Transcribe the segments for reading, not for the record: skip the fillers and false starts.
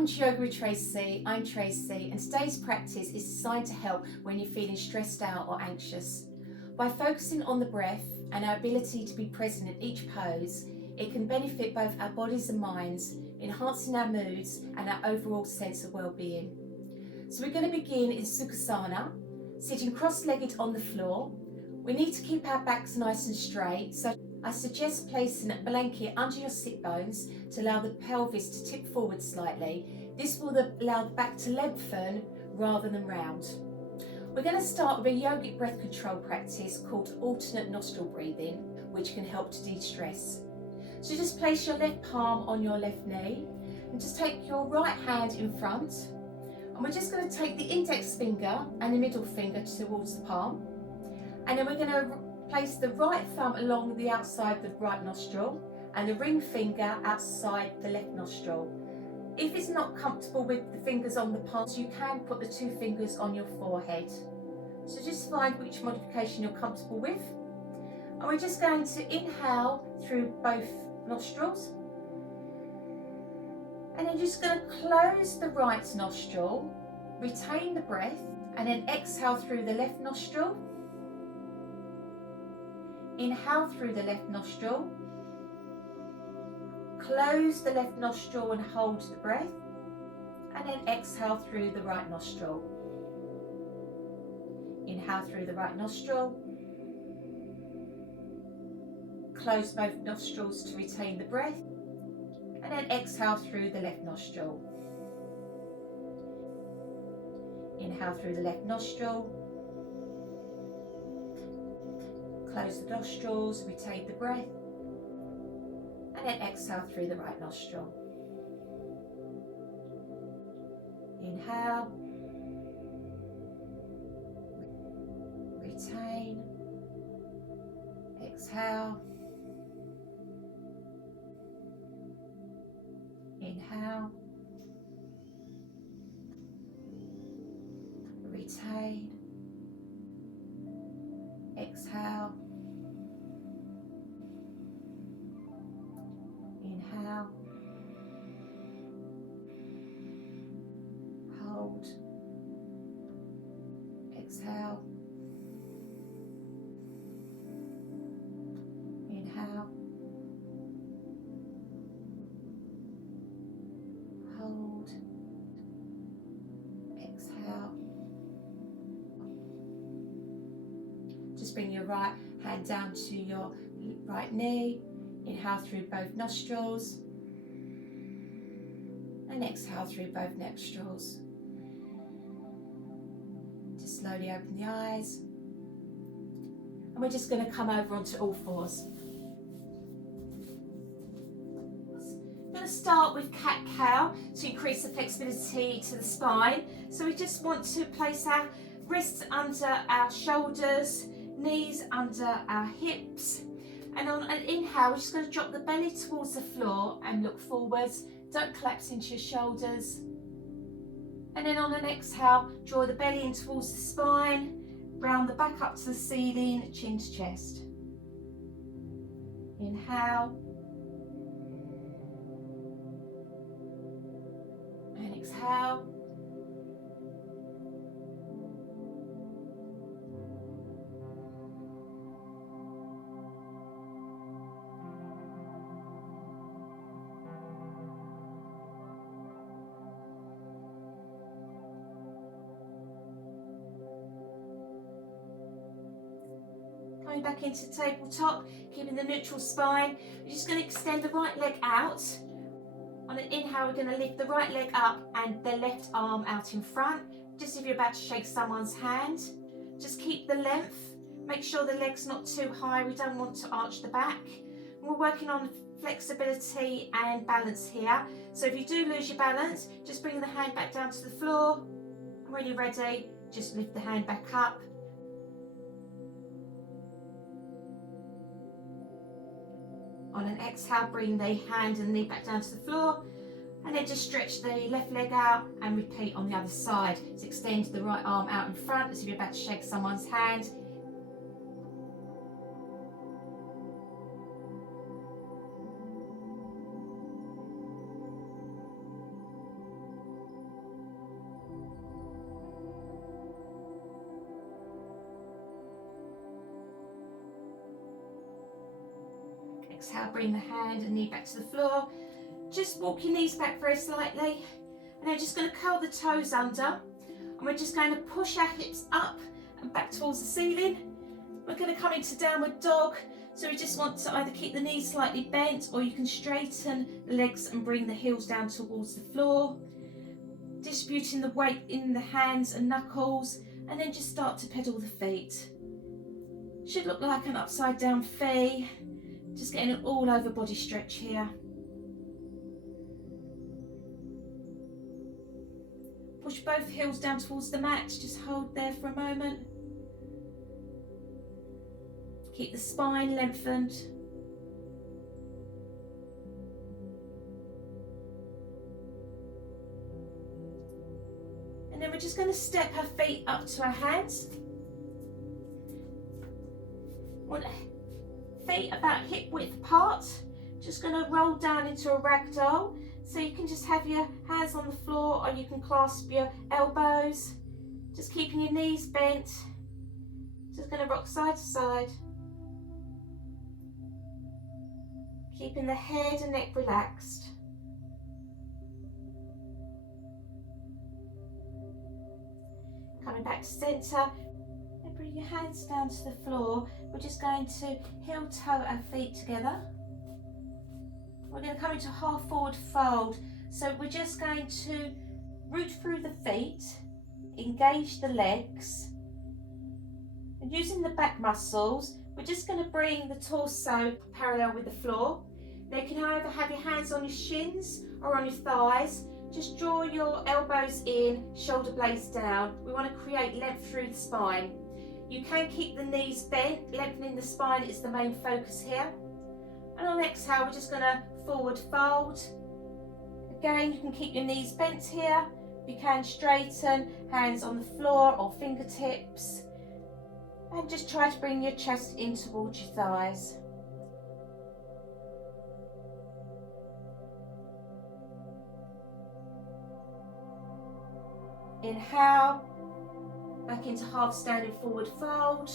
Welcome to Yoga with Tracy. I'm Tracy, and today's practice is designed to help when you're feeling stressed out or anxious. By focusing on the breath and our ability to be present in each pose, it can benefit both our bodies and minds, enhancing our moods and our overall sense of well-being. So we're going to begin in Sukhasana, sitting cross-legged on the floor. We need to keep our backs nice and straight, so I suggest placing a blanket under your sit bones to allow the pelvis to tip forward slightly. This will allow the back to lengthen rather than round. We're going to start with a yogic breath control practice called alternate nostril breathing, which can help to de-stress. So just place your left palm on your left knee and just take your right hand in front. And we're just going to take the index finger and the middle finger towards the palm. And then we're going to place the right thumb along the outside of the right nostril and the ring finger outside the left nostril. If it's not comfortable with the fingers on the palms, you can put the two fingers on your forehead. So just find which modification you're comfortable with. And we're just going to inhale through both nostrils. And then just going to close the right nostril, retain the breath, and then exhale through the left nostril. Inhale through the left nostril, close the left nostril and hold the breath, and then exhale through the right nostril. Inhale through the right nostril, close both nostrils to retain the breath, and then exhale through the left nostril. Inhale through the left nostril, close the nostrils, retain the breath, and then exhale through the right nostril. Inhale, retain, exhale, inhale, retain, exhale, inhale, hold, exhale, inhale, hold, exhale. Just bring your right hand down to your right knee. Inhale through both nostrils and exhale through both nostrils. Just slowly open the eyes. And we're just going to come over onto all fours. I'm going to start with cat-cow to increase the flexibility to the spine. So we just want to place our wrists under our shoulders, knees under our hips, and on an inhale we're just going to drop the belly towards the floor and look forwards. Don't collapse into your shoulders. And then on an exhale, draw the belly in towards the spine, round the back up to the ceiling, chin to chest. Inhale and exhale. Coming back into tabletop, keeping the neutral spine. We're just going to extend the right leg out. On an inhale, we're going to lift the right leg up and the left arm out in front. Just if you're about to shake someone's hand. Just keep the length. Make sure the leg's not too high. We don't want to arch the back. We're working on flexibility and balance here. So if you do lose your balance, just bring the hand back down to the floor. And when you're ready, just lift the hand back up. On an exhale, bring the hand and knee back down to the floor, and then just stretch the left leg out and repeat on the other side. So extend the right arm out in front as if you're about to shake someone's hand. Exhale, bring the hand and knee back to the floor. Just walk your knees back very slightly. And then just going to curl the toes under. And we're just going to push our hips up and back towards the ceiling. We're going to come into downward dog. So we just want to either keep the knees slightly bent, or you can straighten the legs and bring the heels down towards the floor. Distributing the weight in the hands and knuckles, and then just start to pedal the feet. Should look like an upside down V. Just getting an all over body stretch here. Push both heels down towards the mat, just hold there for a moment. Keep the spine lengthened. And then we're just going to step our feet up to our hands. Want feet about hip width apart. Just going to roll down into a ragdoll. So you can just have your hands on the floor, or you can clasp your elbows. Just keeping your knees bent. Just going to rock side to side. Keeping the head and neck relaxed. Coming back to centre. And bring your hands down to the floor. We're just going to heel toe our feet together. We're going to come into half forward fold. So we're just going to root through the feet, engage the legs, and using the back muscles, we're just going to bring the torso parallel with the floor. Now you can either have your hands on your shins or on your thighs. Just draw your elbows in, shoulder blades down. We want to create length through the spine. You can keep the knees bent. Lengthening the spine is the main focus here. And on exhale, we're just going to forward fold. Again, you can keep your knees bent here. You can straighten, hands on the floor or fingertips. And just try to bring your chest in towards your thighs. Inhale, back into half standing forward fold.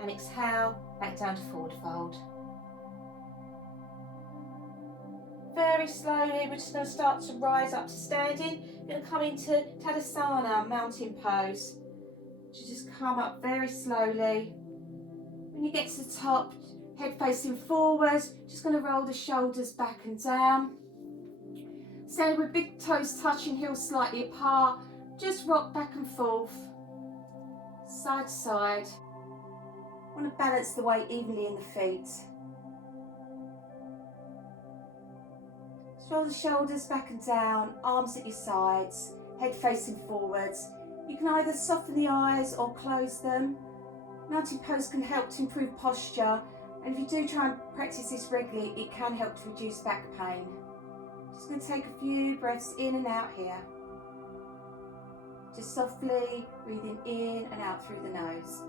And exhale, back down to forward fold. Very slowly, we're just going to start to rise up to standing. We're going to come into Tadasana, mountain pose. So just come up very slowly. When you get to the top, head facing forward, just going to roll the shoulders back and down. Stand with big toes touching, heels slightly apart. Just rock back and forth, side to side. I want to balance the weight evenly in the feet. Just roll the shoulders back and down, arms at your sides, head facing forwards. You can either soften the eyes or close them. Mountain pose can help to improve posture, and if you do try and practice this regularly, it can help to reduce back pain. Just going to take a few breaths in and out here. Just softly breathing in and out through the nose.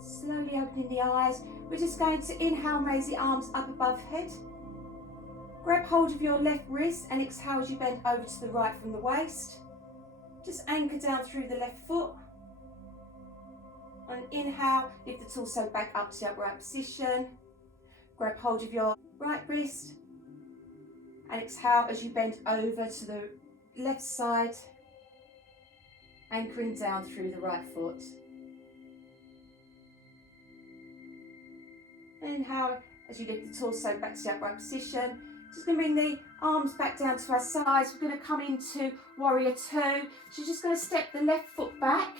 Slowly opening the eyes. We're just going to inhale and raise the arms up above head. Grab hold of your left wrist and exhale as you bend over to the right from the waist. Just anchor down through the left foot. On inhale, lift the torso back up to the upright position. Grab hold of your right wrist and exhale as you bend over to the left side, anchoring down through the right foot. Inhale as you lift the torso back to the upright position. Just going to bring the arms back down to our sides. We're going to come into warrior two. So you're just going to step the left foot back.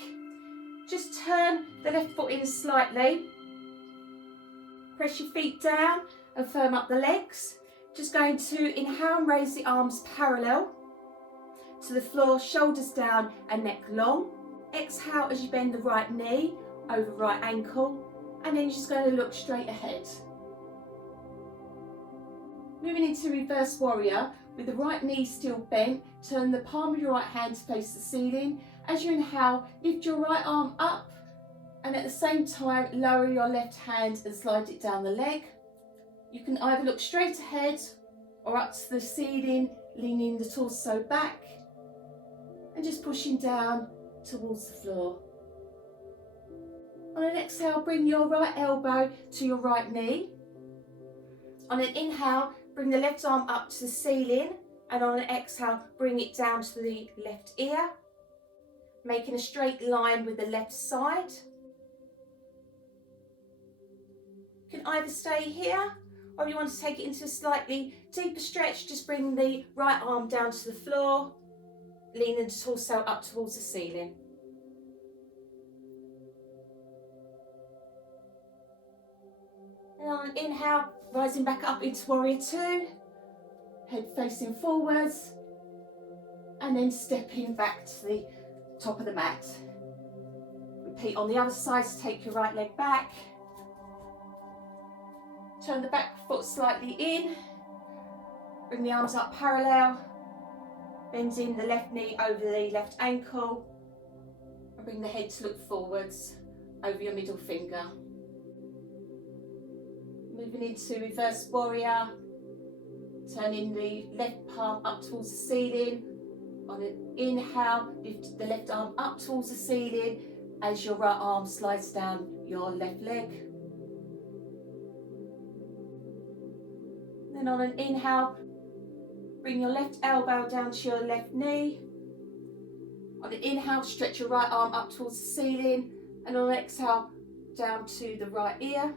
Just turn the left foot in slightly. Press your feet down and firm up the legs. Just going to inhale and raise the arms parallel to the floor, shoulders down and neck long. Exhale as you bend the right knee over right ankle. And then you're just going to look straight ahead. Moving into reverse warrior, with the right knee still bent, turn the palm of your right hand to face the ceiling. As you inhale, lift your right arm up And at the same time, lower your left hand and slide it down the leg. You can either look straight ahead or up to the ceiling, leaning the torso back and just pushing down towards the floor. On an exhale, bring your right elbow to your right knee. On an inhale, bring the left arm up to the ceiling, and on an exhale, bring it down to the left ear, making a straight line with the left side. You can either stay here, or if you want to take it into a slightly deeper stretch, just bring the right arm down to the floor, leaning the torso up towards the ceiling. And on an inhale, rising back up into Warrior Two, head facing forwards, and then stepping back to the top of the mat. Repeat on the other side, so take your right leg back. Turn the back foot slightly in, bring the arms up parallel, bending the left knee over the left ankle, and bring the head to look forwards over your middle finger. Moving into reverse warrior, turning the left palm up towards the ceiling. On an inhale, lift the left arm up towards the ceiling as your right arm slides down your left leg. Then on an inhale, bring your left elbow down to your left knee. On an inhale, stretch your right arm up towards the ceiling, and on an exhale, down to the right ear.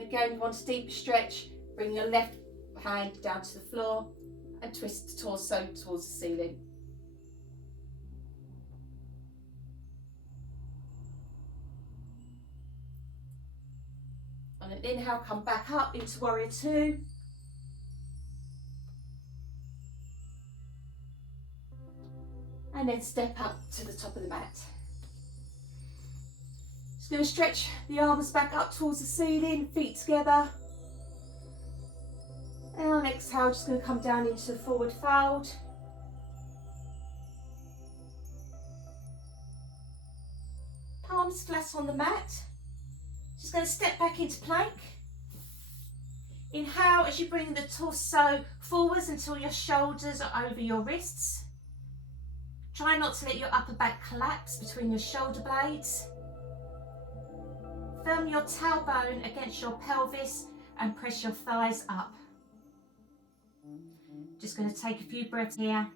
Again, you want a deeper stretch, bring your left hand down to the floor and twist the torso towards the ceiling. On an inhale, come back up into Warrior Two. And then step up to the top of the mat. Just going to stretch the arms back up towards the ceiling, feet together. And on exhale, just going to come down into the forward fold. Palms flat on the mat. Just going to step back into plank. Inhale as you bring the torso forwards until your shoulders are over your wrists. Try not to let your upper back collapse between your shoulder blades. Firm your tailbone against your pelvis and press your thighs up. Just going to take a few breaths here.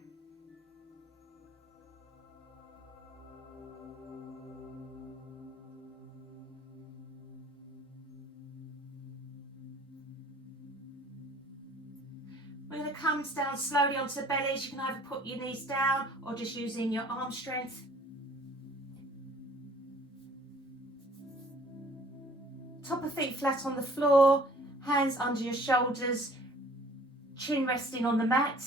We're going to come down slowly onto the bellies. You can either put your knees down or just using your arm strength. Top of feet flat on the floor, hands under your shoulders, chin resting on the mat.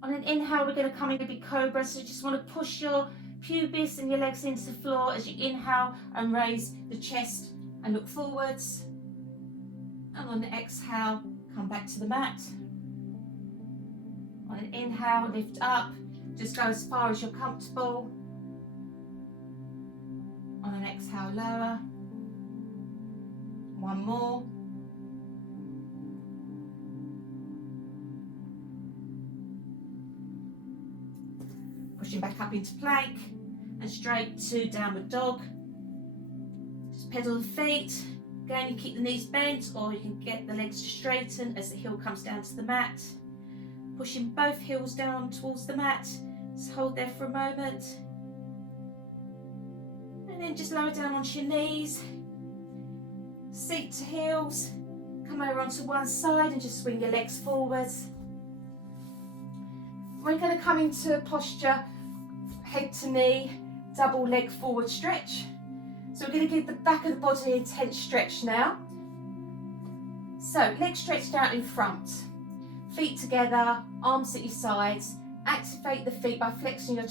On an inhale, we're going to come into big cobra, so you just want to push your pubis and your legs into the floor as you inhale and raise the chest and look forwards. And on the exhale, come back to the mat. On an inhale, lift up, just go as far as you're comfortable. On an exhale, lower. One more. Pushing back up into plank and straight to downward dog. Just pedal the feet. Again, you keep the knees bent, or you can get the legs to straighten as the heel comes down to the mat. Pushing both heels down towards the mat. Just hold there for a moment. And then just lower down onto your knees. Seat to heels, come over onto one side and just swing your legs forwards. We're going to come into posture, head to knee, double leg forward stretch. So we're going to give the back of the body an intense stretch now. So legs stretched out in front, feet together, arms at your sides. Activate the feet by flexing your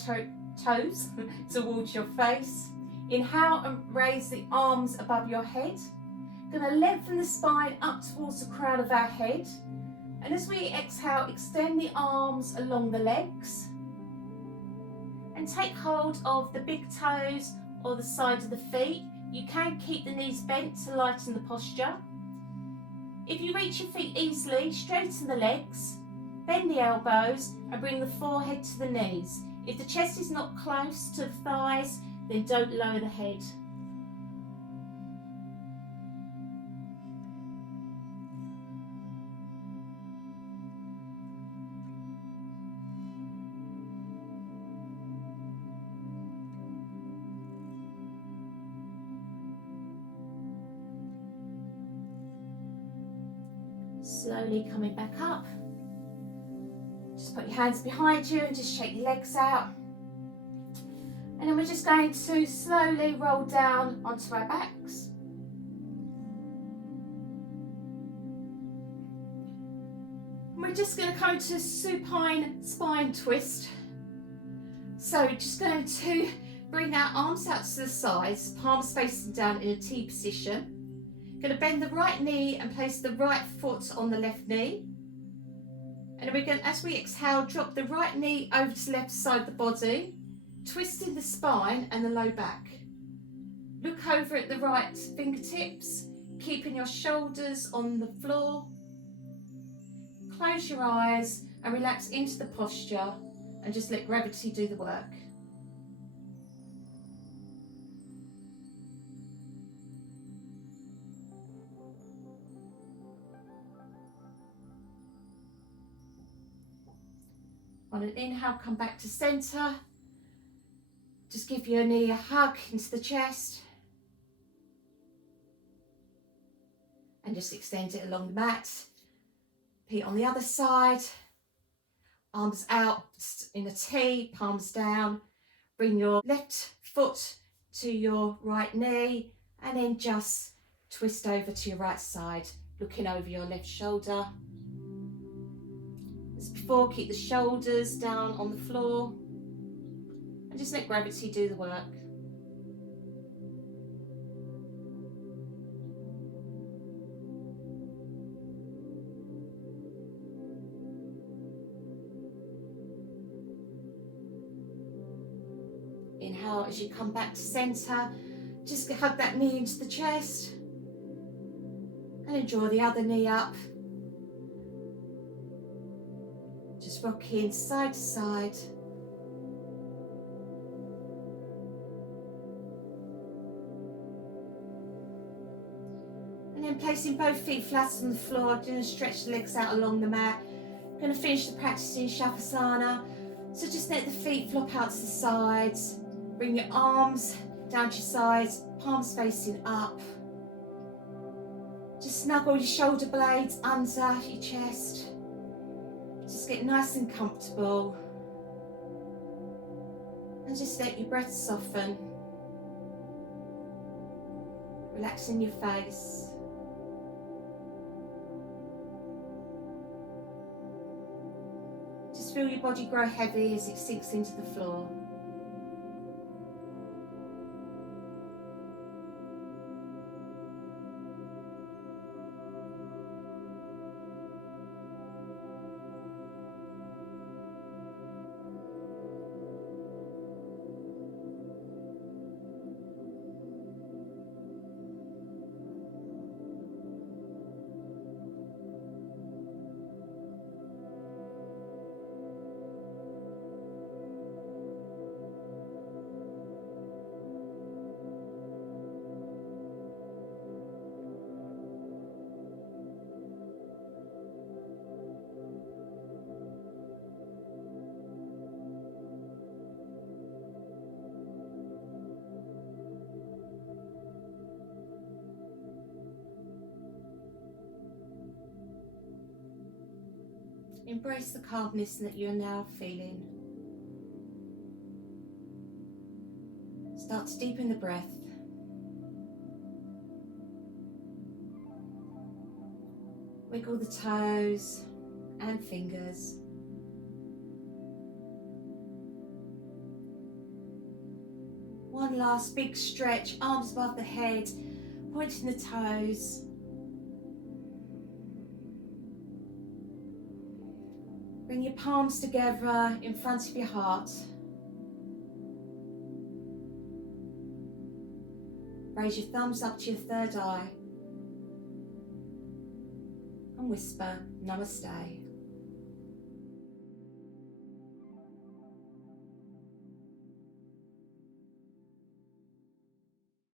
toes towards your face. Inhale and raise the arms above your head. Going to lengthen the spine up towards the crown of our head, and as we exhale, extend the arms along the legs and take hold of the big toes or the side of the feet. You can keep the knees bent to lighten the posture. If you reach your feet easily, straighten the legs, bend the elbows and bring the forehead to the knees. If the chest is not close to the thighs, then don't lower the head. Slowly coming back up. Just put your hands behind you and just shake your legs out. And then we're just going to slowly roll down onto our backs. And we're just going to come to supine spine twist. So we're just going to bring our arms out to the sides, palms facing down in a T position. Going to bend the right knee and place the right foot on the left knee. And we're going to, as we exhale, drop the right knee over to the left side of the body, twisting the spine and the low back. Look over at the right fingertips, keeping your shoulders on the floor. Close your eyes and relax into the posture and just let gravity do the work. On an inhale, come back to centre. Just give your knee a hug into the chest. And just extend it along the mat. Feet on the other side. Arms out in a T, palms down. Bring your left foot to your right knee and then just twist over to your right side, looking over your left shoulder. As before, keep the shoulders down on the floor and just let gravity do the work. Inhale as you come back to centre, just hug that knee into the chest and then draw the other knee up. Just rocking side to side. And then placing both feet flat on the floor, going to stretch the legs out along the mat. Going to finish the practice in Shavasana. So just let the feet flop out to the sides. Bring your arms down to your sides, palms facing up. Just snuggle your shoulder blades under your chest. Just get nice and comfortable. And just let your breath soften. Relaxing your face. Just feel your body grow heavy as it sinks into the floor. Embrace the calmness that you're now feeling. Start to deepen the breath. Wiggle the toes and fingers. One last big stretch, arms above the head, pointing the toes. Bring your palms together in front of your heart. Raise your thumbs up to your third eye and whisper Namaste.